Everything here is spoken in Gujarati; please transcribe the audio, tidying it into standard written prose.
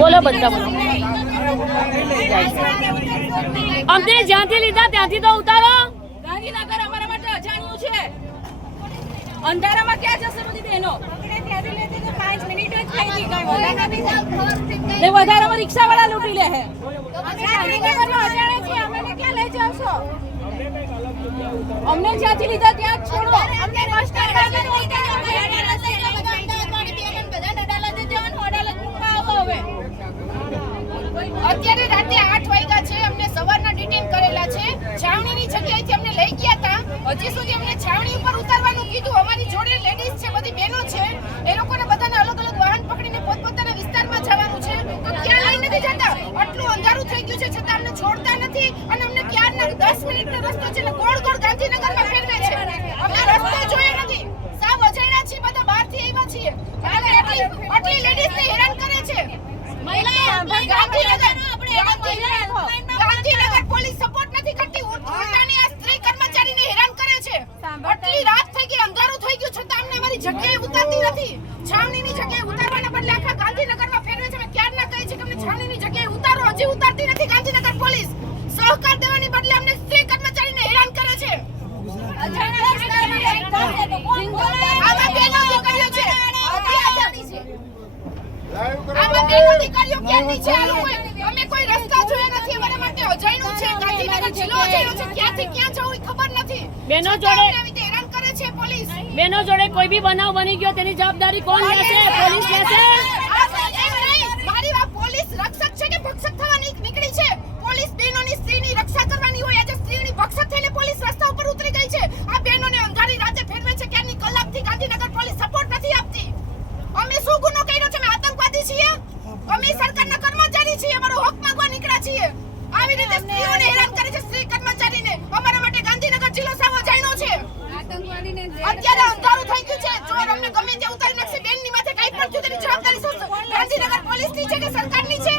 બોલો બધા બોલો. અમને જ્યાંથી લીધા ત્યાંથી તો ઉતારો. ગાંધીનગર અમારા માટે અજાણ્યું છે. અંધારામાં ક્યાં જશે બધી બહેનો? વધારામાં રિક્ષા વાળા લૂંટી લે છે. અમને જ્યાંથી લીધા ત્યાં છોડો. અમને બસ સ્ટેન્ડ અત્યારે રાતે 8 વાગ્યા છે. અમને સવારના ડિટેન કરેલા છે. છાવણીની જગ્યાએથી અમને લઈ ગયા હતા. હજી સુધી અમને છાવણી ઉપર ઉતારવાનું કીધું. અમારી જોડે લેડીઝ છે, બધી બહેનો છે. એ લોકોને બધાને અલગ અલગ વાહન પકડીને પોતપોતાના વિસ્તારમાં જવાનું છે. તો ક્યાં લઈ નથી જતા? આટલું અંધારું થઈ ગયું છે છતાં અમને છોડતા નથી અને અમને ક્યારના 10 મિનિટનો રસ્તો છે ને ગોળ ગોળ ગાંધીનગરમાં ફેરવે છે. અમને રસ્તો જોયો નથી. સાવ અજાણ્યા છીએ, બધા બહારથી આવ્યા છીએ. અને આટલી લેડીઝને હેરાન કરે છે. ગાંધીનગર પોલીસ સપોર્ટ નથી કરતી. ઉલટાની આ સ્ત્રી કર્મચારીને હેરાન કરે છે. આટલી રાત થઈ ગઈ, અંધારું થઈ ગયું છતાં અમને અમારી જગ્યાએ ઉતારતી નથી. છાવણીની જગ્યાએ ઉતારવાના બદલે આખા ગાંધીનગરમાં ફેરવે છે. મેં ક્યારના કહી છે કે અમને છાવણીની જગ્યાએ ઉતારો. હજી ઉતારતી નથી ગાંધીનગર પોલીસ. સહકાર દેવાની બદલે અમને સ્ત્રી કર્મચારીને હેરાન કરે છે. આમાં બેનો દીકરીઓ છે. આમાં બેનો દીકરીઓ ક્યાંની છે? અમે કોઈ રસ્તા જોયા નથી. અમારા માટે અજાણ્યું છે. ગાંધીનગર જિલ્લો અજાણ્યો છે. ક્યાંથી ક્યાં જવું એ ખબર નથી. બેનો જોડે હેરાન કરે છે પોલીસ. બેનો જોડે કોઈ બી બનાવ બની ગયો તેની જવાબદારી કોણ લેશે? પોલીસ લેશે? મારી વાત પોલીસ રક્ષક છે કે ભક્ષક થવાની નીકળી છે? પોલીસ બહેનોની સ્ત્રીની રક્ષા કરવાની હોય. આજે સ્ત્રીની ભક્ષક થઈને પોલીસ રસ્તા ઉપર ઉતરી ગઈ છે. આ બહેનોને અંધારી રાતે ફેરવે છે. ક્યાંની કલાકથી ગાંધીનગર પોલીસ સપોર્ટ નથી આપતી. અમે શું ગુનો કર્યો છે? અમે આતંકવાદી છીએ? અમે સરકારના કર્મચારી છીએ. અમારો હક માંગવા નીકળ્યા છીએ. આવી રીતે સ્ત્રીઓને હેરાન કરે છે, સ્ત્રી કર્મચારીને. અમારા માટે ગાંધીનગર જિલ્લો સાવ જાણ્યો છે. અત્યારે અંધારું થઈ ગયું છે. ચોર અમને ગમે ત્યાં ઉતારી નાખશે. બેનની માથે કઈ પણ થયું તેની જવાબદારી ગાંધીનગર પોલીસની છે કે સરકારની છે?